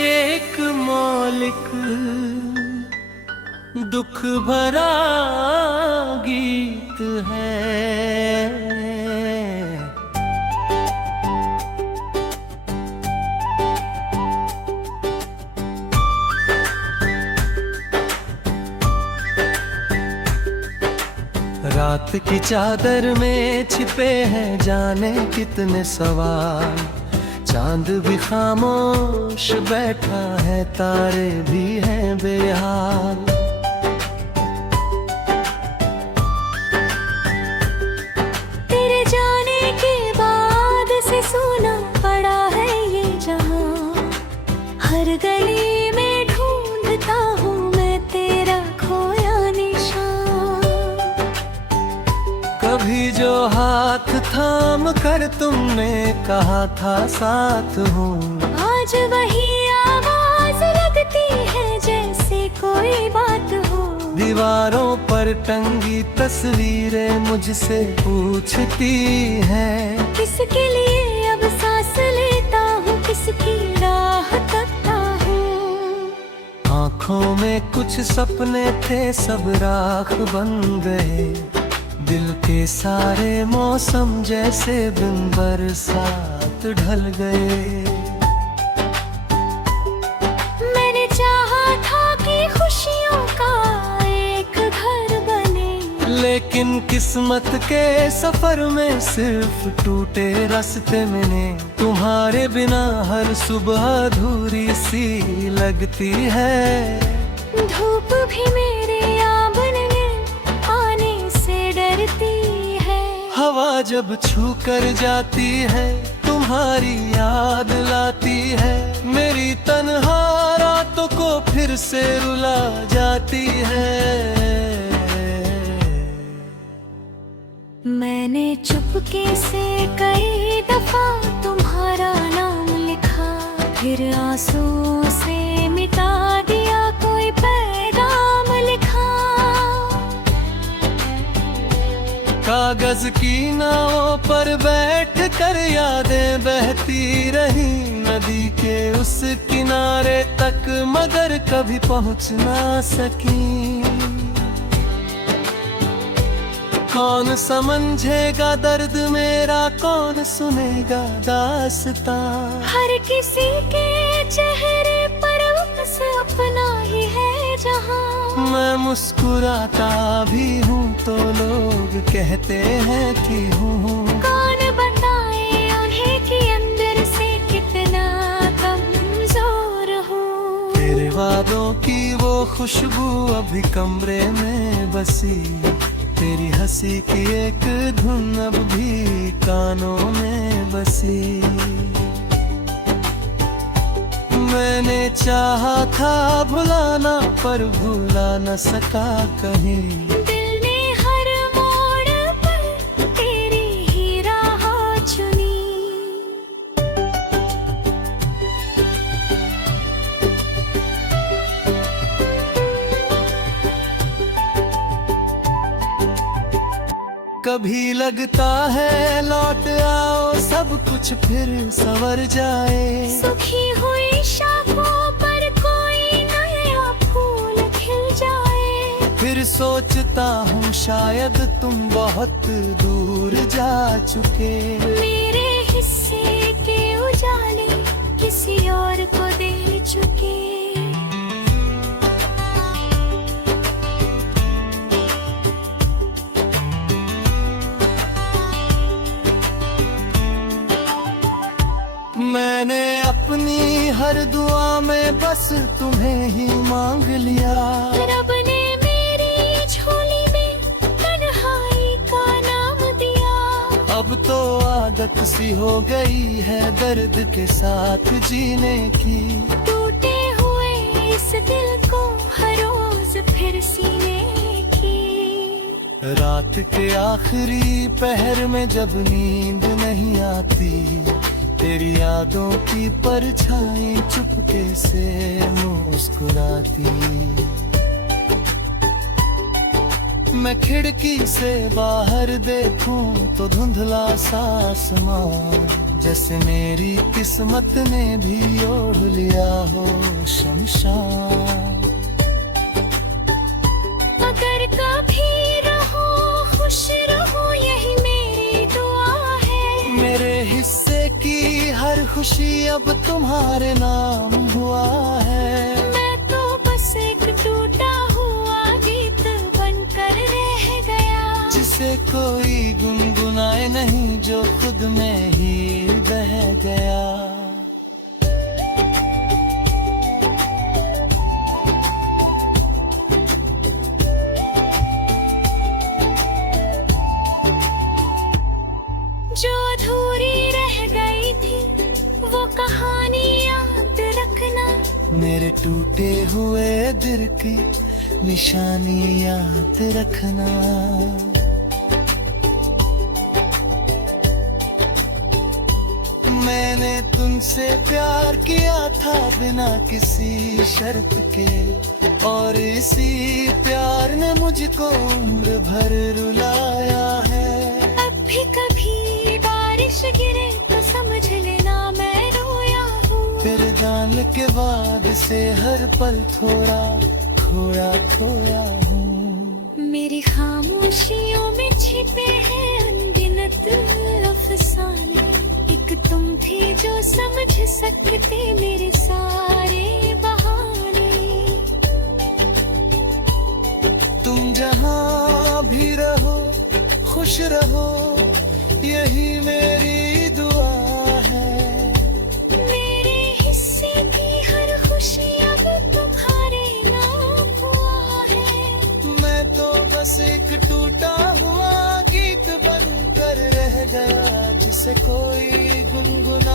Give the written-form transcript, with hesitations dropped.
एक मौलिक दुख भरा गीत है। रात की चादर में छिपे हैं जाने कितने सवाल। चांद भी खामोश बैठा है, तारे भी हैं बेहाल। तेरे जाने के बाद से सूना पड़ा है ये जहां। हर गली में ढूंढता हूँ मैं तेरा खोया निशान। कभी जो हाथ थाम कर तुमने कहा था साथ हूँ, आज वही आवाज लगती है जैसे कोई बात हो। दीवारों पर टंगी तस्वीरें मुझसे पूछती हैं, किसके लिए अब सांस लेता हूँ, किसकी राह तकता हूँ। आँखों में कुछ सपने थे सब राख बन गए। दिल के सारे मौसम जैसे बिन बरसात ढल गए। मैंने चाहा था कि खुशियों का एक घर बने, लेकिन किस्मत के सफर में सिर्फ टूटे रास्ते मिले। तुम्हारे बिना हर सुबह अधूरी सी लगती है। धूप भी मेरे आंगन में आने से डरती है। हवा जब छू कर जाती है तुम्हारी याद लाती है। मेरी तन्हा रातों को फिर से रुला जाती है। मैंने चुपके से कई दफा तुम्हारा नाम लिखा, फिर आंसुओं से मिटा दिया कोई पैगाम लिखा। कागज की नावों पर बैठ कर यादें बहती रही, नदी के उस किनारे तक मगर कभी पहुंच ना सकी। कौन समझेगा दर्द मेरा, कौन सुनेगा दास्तां। हर किसी के चेहरे पर बस अपना ही है जहां। मैं मुस्कुराता भी हूँ तो लोग कहते हैं कि हूँ। कौन बताए उन्हें कि अंदर से कितना कमजोर हूँ। तेरे वादों की वो खुशबू अभी कमरे में बसी, तेरी हंसी की एक धुन अब भी कानों में बसी। मैंने चाहा था भुलाना पर भुला न सका कहीं। दिल ने हर मोड़ पर तेरी ही राह चुनी। कभी लगता है लौट आओ सब कुछ फिर संवर जाए। सुखी हुई शाखों पर कोई नया फूल खिल जाए। फिर सोचता हूँ शायद तुम बहुत दूर जा चुके। मेरे हिस्से के उजाले किसी और को दे चुके। मैंने अपनी हर दुआ में बस तुम्हें ही मांग लिया। रब ने मेरी झोली में तन्हाई का नाम दिया। अब तो आदत सी हो गई है दर्द के साथ जीने की। टूटे हुए इस दिल को हर रोज फिर सीने की। रात के आखिरी पहर में जब नींद नहीं आती, तेरी यादों की परछाई चुपके से मुस्कुराती। मैं खिड़की से बाहर देखूं तो धुंधला सा आसमां, जैसे मेरी किस्मत ने भी ओढ़ लिया हो शमशान। अगर कभी रहो खुश रहो यही मेरी दुआ है। मेरे हिस्से की हर खुशी अब तुम्हारे नाम हुआ है। मैं तो बस एक टूटा हुआ गीत बनकर रह गया, जिसे कोई गुनगुनाए नहीं, जो खुद में ही बह गया। जो अधूरी रह गई थी वो कहानी याद रखना। मेरे टूटे हुए दिल की निशानी याद रखना। मैंने तुमसे प्यार किया था बिना किसी शर्त के, और इसी प्यार ने मुझको उम्र भर रुलाया है। अब भी कभी बारिश गिरे तो समझ लेना मैं रोया हूँ। फिर जान के बाद से हर पल थोड़ा खोया खोया हूँ। मेरी खामोशियों में छिपे हैं अनगिनत अफसाने। एक तुम थे जो समझ सकते मेरे सारे बहाने। तुम जहाँ भी रहो खुश रहो यही मेरी दुआ है। मेरे हिस्से की हर खुशी अब तुम्हारे नाम हुआ है। मैं तो बस एक टूटा हुआ गीत बनकर रह गया, जिसे कोई गुनगुना